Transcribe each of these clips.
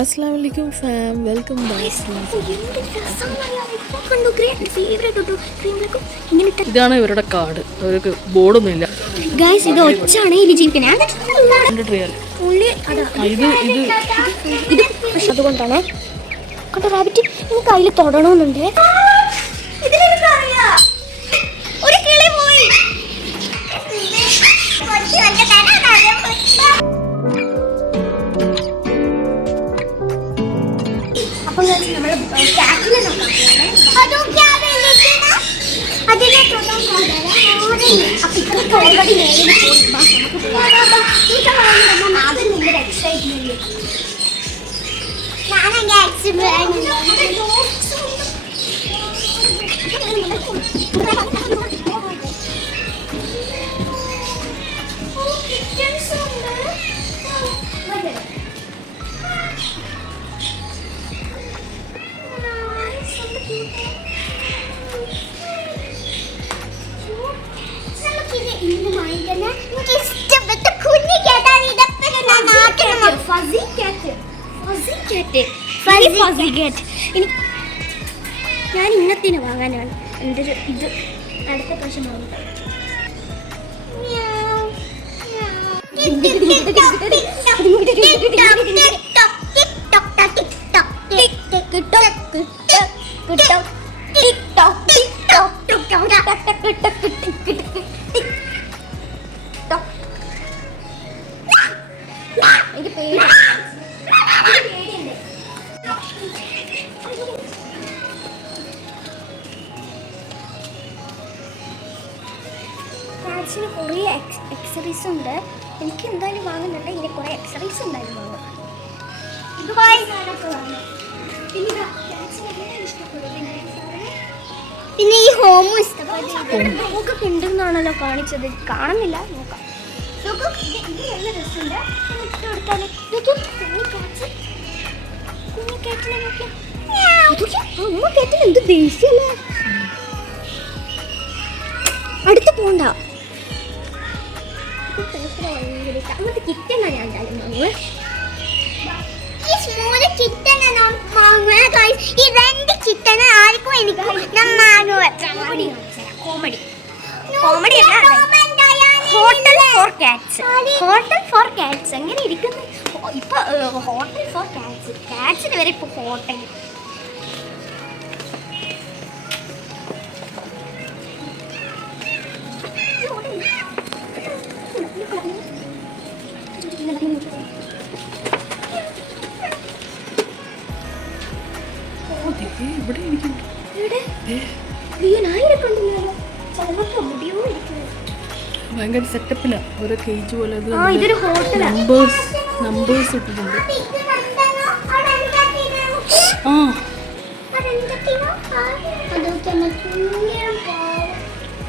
अस्सलाम वालेकुम fam, welcome back. ഇതാണ് ഇവരുടെ കാർഡ്. അവർക്ക് ബോർഡൊന്നുമില്ല. ഇത് ഒച്ചാണ് ഇത് ജീവിക്കുന്നത്. അതുകൊണ്ടാണ് കണ്ട റാബിറ്റ് എനിക്ക് കയ്യിൽ തൊടണമെന്നുണ്ട്. അപ്പം നമ്മൾ കാറ്റിനെ നോക്കാൻ ഞാൻ ഇന്നത്തിന് വാങ്ങാനാണ് എൻ്റെ ഇത് അടുത്ത പ്രാവശ്യം വാങ്ങുന്നത്. എനിക്ക് പേടി കുറേ എക്സറീസ് ഉണ്ട്. എനിക്ക് എന്തായാലും വാങ്ങുന്നുണ്ട്. ഇതിന് കുറേ എക്സറീസ് എന്തായാലും വാങ്ങും. പിന്നെ ഈ ഹോമും ഇഷ്ടപ്പെട്ടു ഉണ്ടെന്നാണല്ലോ കാണിച്ചത്. കാണുന്നില്ല, നോക്കാം. നല്ല രസമുണ്ട്. എന്ത് ദേഷ്യല്ലേ. അടുത്ത് പോണ്ട. അങ്ങനത്തെ കിറ്റണ ഞാൻ എന്തായാലും വാങ്ങുവേ. ഈ സ്മോള് കിറ്റണ വാങ്ങുവേ. ഈ രണ്ട് കിറ്റണ ആർക്കും എനിക്കും ഞാൻ വാങ്ങുവേ. Comedy comedy hotel for cats. Hotel for cats എങ്ങനെ ഇരിക്കുന്നു ഇപ്പൊ? Hotel for Katz. കാറ്റ്സിന് വരെ ഇപ്പൊ ഹോട്ടൽ. ഭയങ്കര സെറ്റപ്പില്ല. ഓരോ കേജ് പോലെ നമ്പേഴ്സ് ഇട്ടിട്ടുണ്ട്.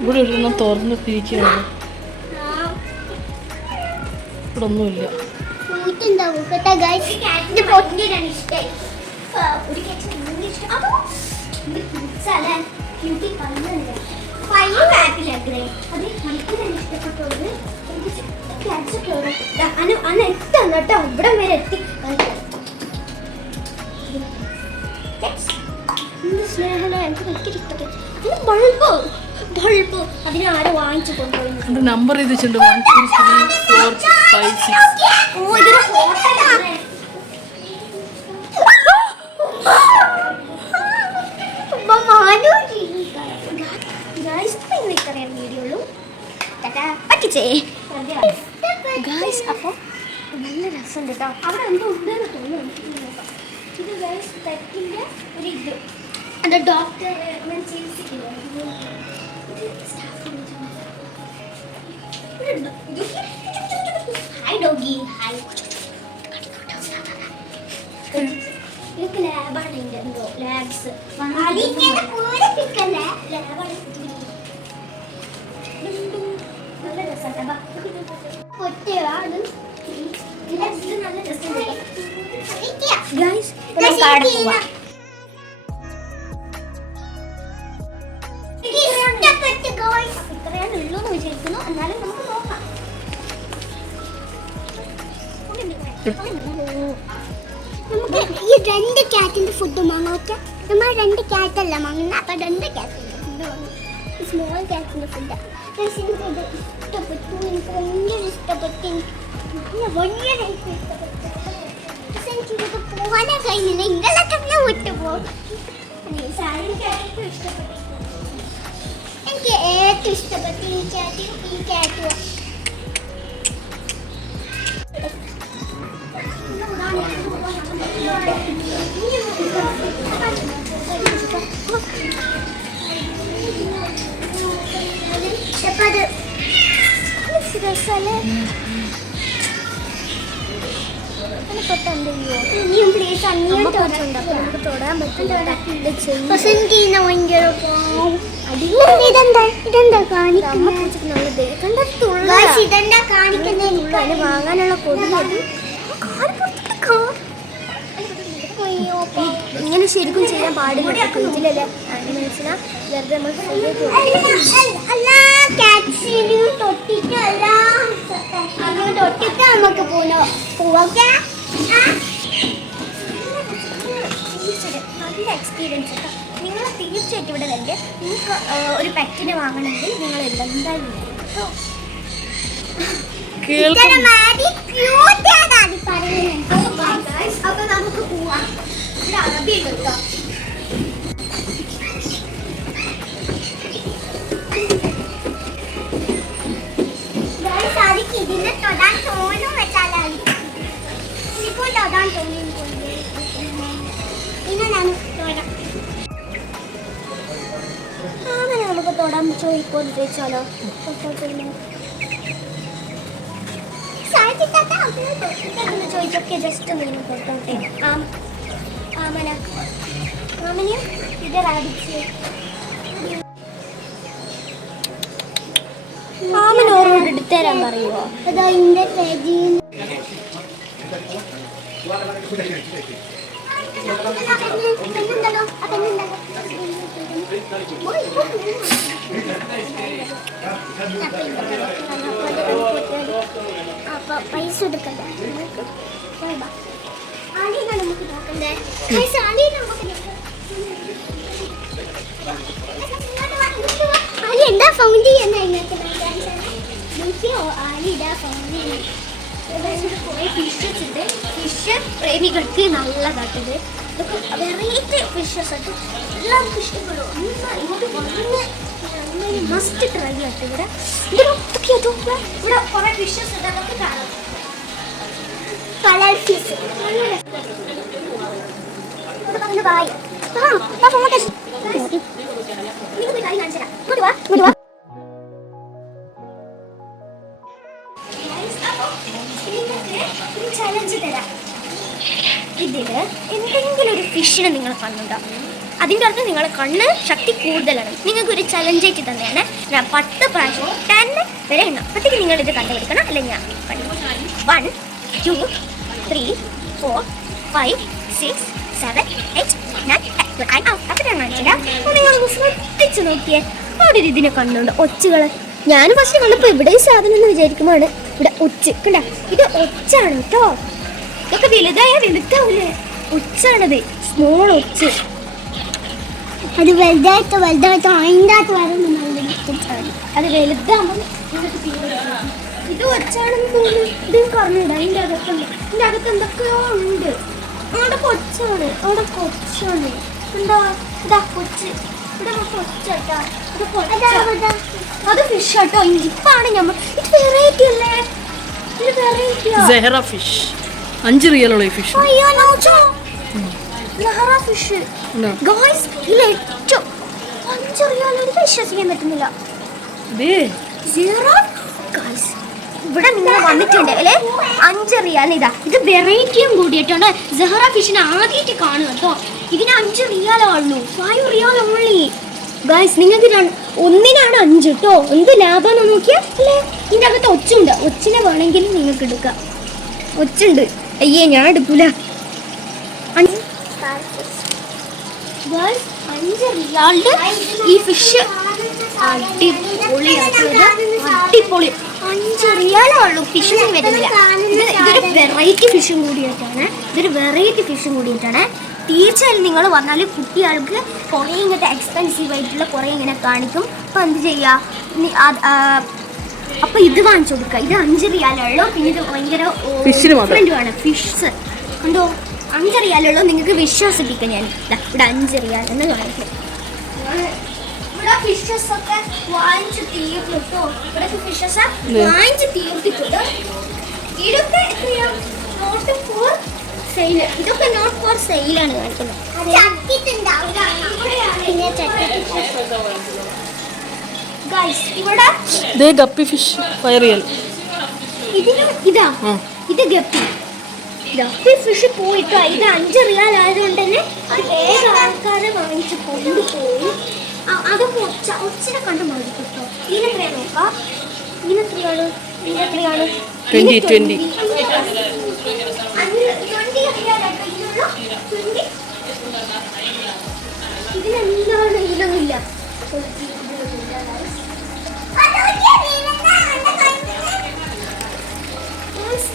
ഇവിടെ ഒരെണ്ണം തുറന്നിട്ടിരിക്കുകയാണ്. ഇവിടെ ഒന്നുമില്ല. ഇവിടെ വരെ എത്തി. സ്നേഹം എനിക്ക് ഭയങ്കര ഇഷ്ടപ്പെട്ടു. അതിന് ബൾബ് ബൾബ് അതിന് ആരോ വാങ്ങിച്ചു കൊണ്ടുപോയി. നമ്പർ ചെയ്ത് വെച്ചിട്ടുണ്ട്. 1 2 3 4 5 6. ഓ ഇതൊരു ഹോട്ടലാണ്. അപ്പോൾ നല്ല രസമുണ്ട് കേട്ടോ. അവിടെ എന്തോ ഉണ്ടെന്ന് തോന്നുന്നു. ഇത് പെറ്റിൻ്റെ ഒരു ഇത് അത് ഡോക്ടർ ചികിത്സിക്കില്ല. Hi doggy hi. ഇതൊക്കെ ലാബാണ്. ഇതിൻ്റെ എന്തോ ലാബ്സ് ലാബാണ്. നല്ല രസമാണ്. ഇത്രയാണ് ഉള്ളൂന്ന് വിചാരിക്കുന്നു. എന്നാലും നമുക്ക് നോക്കാം. നമുക്ക് രണ്ട് ക്യാറ്റിന്റെ ഫുഡ് വാങ്ങാം. നമ്മൾ രണ്ട് ക്യാറ്റല്ല വാങ്ങുന്നത്, അപ്പൊ രണ്ട് ക്യാറ്റിന്റെ ഫുഡ് വാങ്ങും. സ്മോൾ ക്യാറ്റിന്റെ ഫുഡ് ഇഷ്ടപ്പെട്ടു. എനിക്ക് ഭയങ്കര ഇഷ്ടപ്പെട്ടു. എനിക്കിത് പോകാനേ കഴിഞ്ഞില്ല. ഇങ്ങളൊക്കെ വിട്ടുപോകും. എനിക്ക് ഏറ്റവും ഇഷ്ടപ്പെട്ടു ഈ ക്യാറ്റും. വാങ്ങാനുള്ള കൊതി ഇങ്ങനെ ശരിക്കും ചെയ്യാൻ പാടില്ല. ഫ്രിഡ്ജിലല്ലേ ആനിമൽസിനെ വെറുതെ നമ്മൾ തൊട്ടിട്ട് നമുക്ക് പോവാം. നല്ല എക്സ്പീരിയൻസ് കേട്ടോ. നിങ്ങൾ തീർച്ചയായിട്ടും ഇവിടെ വരണ്ടേ. നിങ്ങൾക്ക് ഒരു പെറ്റിനെ വാങ്ങണമെങ്കിൽ നിങ്ങൾ എന്തായാലും കേട്ടോ. അപ്പൊ നമുക്ക് പോവാം. ഇവിടെ അറബി കേട്ടോ. ഇതിനെ തൊടാൻ തോന്നും വെച്ചാലാണ് ഇപ്പോൾ തൊടാൻ തോന്നി. പിന്നെ ഞാൻ തൊടാം. അങ്ങനെ നമുക്ക് തൊടാൻ ചോദിക്കോന്ന് ചോദിച്ചാലോ? ചോദിച്ചൊക്കെ ജസ്റ്റ് ഒന്ന് തൊട്ടോട്ടെ. ആമനെ ഇതടിച്ച് ആമനോരോട് എടുത്തരാൻ പറയുമോ? അതാ ഇന്റെ അപ്പൊ പൈസ എടുക്കണ്ട. ആദ്യം നമുക്ക് നോക്കണ്ടേ? എന്താ ഫൗണ്ട് ചെയ്യുന്ന ഫിഷ് പ്രേമികൾക്ക് നല്ലതാട്ടത്. വെറൈറ്റി ഫിഷസ് ആയിട്ട് എല്ലാവർക്കും ഇഷ്ടപ്പെടും. ഇങ്ങോട്ട് വന്ന് മസ്റ്റ് ട്രൈ ആയിട്ട് ഇവിടെ കുറെ ഫിഷസ് ഇതൊക്കെ കാണാം. കളർ ഫിഷ് ചലഞ്ച് തരാം. ഇതില് എന്തെങ്കിലും ഒരു ഫിഷിനെ നിങ്ങൾ കണ്ടുണ്ടാവും. അതിൻ്റെ അർത്ഥം നിങ്ങളുടെ കണ്ണ് ശക്തി കൂടുതലാണ്. നിങ്ങൾക്കൊരു ചലഞ്ചായിട്ട് തന്നെയാണ്. ഞാൻ 10 പ്രാവശ്യം 10 വരെ എണ്ണം. അപ്പോഴത്തേക്ക് നിങ്ങളിത് കണ്ടുപിടിക്കണം. അല്ലെ ഞാൻ 1 2 3 4 5 6 7 8 9 10. അപ്പം ഞാൻ കാണിച്ചില്ല. അപ്പോൾ നിങ്ങളൊന്ന് ശ്രദ്ധിച്ച് നോക്കിയേ. അവിടെ ഇതിനെ കണ്ടുണ്ട് ഒച്ചുകൾ. ഞാൻ ഫസ്റ്റ് കണ്ടപ്പോൾ ഇവിടെ ഈ സാധനം എന്ന് വിചാരിക്കുമ്പോഴാണ് ഇവിടെ ഒച്ച് കണ്ട. ഇത് ഒച്ചാണ് കേട്ടോ. ഇതൊക്കെ വലുതാവില്ലേ? ഒച്ചാണത്, സ്മോൾ ഒച്ച്. അത് വലുതായിട്ട് അതിൻ്റെ അകത്ത് വരുന്നുണ്ട്. അത് വലുതാകുമ്പോൾ ഇത് ഒച്ചാണെന്ന് തോന്നുന്നു. ഇത് പറഞ്ഞില്ല. അതിൻ്റെ അകത്ത് എന്തൊക്കെയോ ഉണ്ട്. അവിടെ കൊച്ചാണ്, അവിടെ കൊച്ചാണ്. എന്താ ഇതാ കൊച്ച്. ഇവിടെ കൊച്ചാട്ടാ. അത് ഫിഷ് കേട്ടോ. ഇപ്പാണ് നമ്മൾ ഇത് വെറൈറ്റി അല്ലേ? ഇത് വെറൈറ്റിയാ. സെഹറ ഫിഷ് 5 റിയലുള്ള ഈ ഫിഷ്. അയ്യോ നോച്ചോ. Sehra fish guys. ഇതിൽ ഏറ്റവും 5 റിയൽ വിശ്വസിക്കാൻ പറ്റുന്നില്ല. ഗയ്സ് ഇവിടെ നിങ്ങൾ വന്നിട്ടുണ്ട് അല്ലേ? 5 റിയാൽ. ഇതാ ഇത് വെറൈറ്റിയും കൂടിയിട്ടുണ്ട്. സെഹറ ഫിഷിനെ ആദ്യമായിട്ട് കാണുക കേട്ടോ. ഇതിന് 5 റിയാലുള്ളൂ. 5 റിയാൽ ഓൺലി. ഗൈസ് നിങ്ങൾക്ക് ഒന്നിനാണ് 5 കേട്ടോ. എന്ത് ലാഭമാണോ നോക്കിയാൽ അല്ലേ? ഇതിൻ്റെ അകത്ത് ഒച്ചുണ്ട്. ഒച്ചിനെ വേണമെങ്കിൽ നിങ്ങൾക്ക് എടുക്കാം. ഒച്ചുണ്ട്. അയ്യേ ഞാൻ എടുക്കൂല. 5 റിയാലിന്റെ ഈ ഫിഷ് അടിപൊളിയായിട്ടുള്ളത്. അടിപൊളി 5 റിയാലേ ഉള്ളൂ. ഫിഷസ് വരുന്നില്ല. ഇതൊരു വെറൈറ്റി ഫിഷും കൂടിയിട്ടാണ്. തീർച്ചയായും നിങ്ങൾ വന്നാൽ കുട്ടികൾക്ക് കുറേ ഇങ്ങനത്തെ എക്സ്പെൻസീവ് ആയിട്ടുള്ള കുറേ ഇങ്ങനെ കാണിക്കും. അപ്പോൾ എന്ത് ചെയ്യുക, അപ്പോൾ ഇത് വാങ്ങിച്ചു കൊടുക്കുക. ഇത് 5 റിയാലേ ഉള്ളൂ. പിന്നെ ഇത് ഭയങ്കര ഡിഫറെൻറ്റുമാണ്. ഫിഷ് കണ്ടോ, 5 റിയാലേ ഉള്ളൂ. നിങ്ങൾക്ക് വിശ്വസിപ്പിക്കാം ഞാൻ. ഇവിടെ 5 റിയാൽ എന്ന് കാണിക്കും. ഇവിടെ ഫിഷസ് ഒക്കെ വാങ്ങിച്ച് തീർന്നിട്ടോ. ഇവിടെ ഫിഷസ് വാങ്ങിച്ച് തീർത്തിട്ടുണ്ട്. ഇതൊക്കെ നോട്ട് ഫോർ സെയിൽ. ഇതൊക്കെ നോട്ട് ഫോർ സെയിലാണ് കാണിക്കുന്നത്. ഇവിടെ ഗപ്പി ഫിഷ് 5 റിയാൽ. ഇത് ഗപ്പി ഫിഷ് പോയിട്ടോ. ഇത് 5 റിയാൽ ആയതുകൊണ്ട് തന്നെ വേറെ ആൾക്കാരെ വാങ്ങിച്ച് കൊണ്ടുപോയി. അതൊക്കെ ഒച്ചിനെ കണ്ട് മതി കേട്ടോ. ഇതിനെത്രയാണ് നോക്കാം. ഇതിനെത്രയാണ് 20. ഇതിനെന്താണ് ഇതിലൊന്നുമില്ല.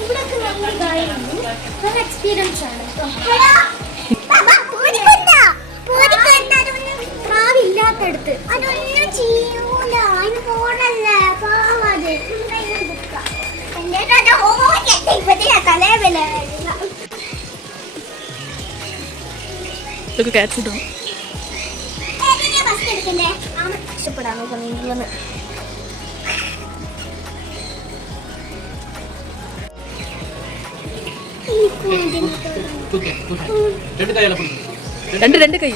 ഇവിടെയൊക്കെ നല്ല കാര്യമാണ്. നല്ല എക്സ്പീരിയൻസ് ആണ്. പ്രാവില്ലാത്തടുത്ത് അതൊന്നും ചെയ്യൂല. അതിന് പോണല്ല പാവത്. ഇഷ്ടപ്പെടാൻ നോക്കുന്നത്. രണ്ട് കൈ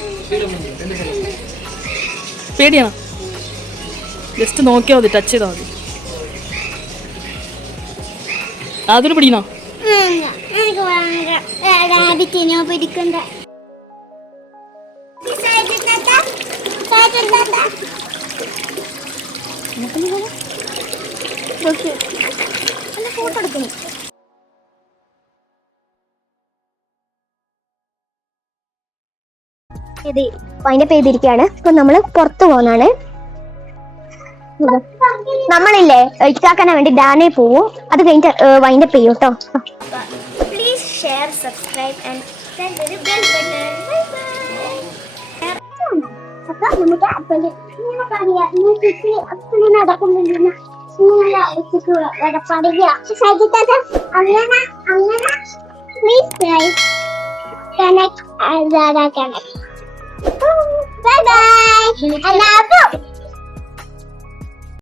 പേടിയാണോ? ജസ്റ്റ് നോക്കിയാൽ മതി, ടച്ച് ചെയ്താൽ മതി. അതൊരു പിടിക്കണോ? പിടിക്കണ്ട. ഫോട്ടോ എടുക്കണം. ഇത് വൈൻഡപ്പ് ചെയ്തിരിക്കുകയാണ്. ഇപ്പൊ നമ്മള് പുറത്തു പോകുന്നതാണ്. നമ്മളില്ലേ ഇറ്റാക്കാൻ വേണ്ടി ഡാനേ പോവും. അത് കഴിഞ്ഞിട്ട് വൈൻഡപ്പ് ചെയ്യും കേട്ടോ. Please share, subscribe and bell button. Bye bye. I love you.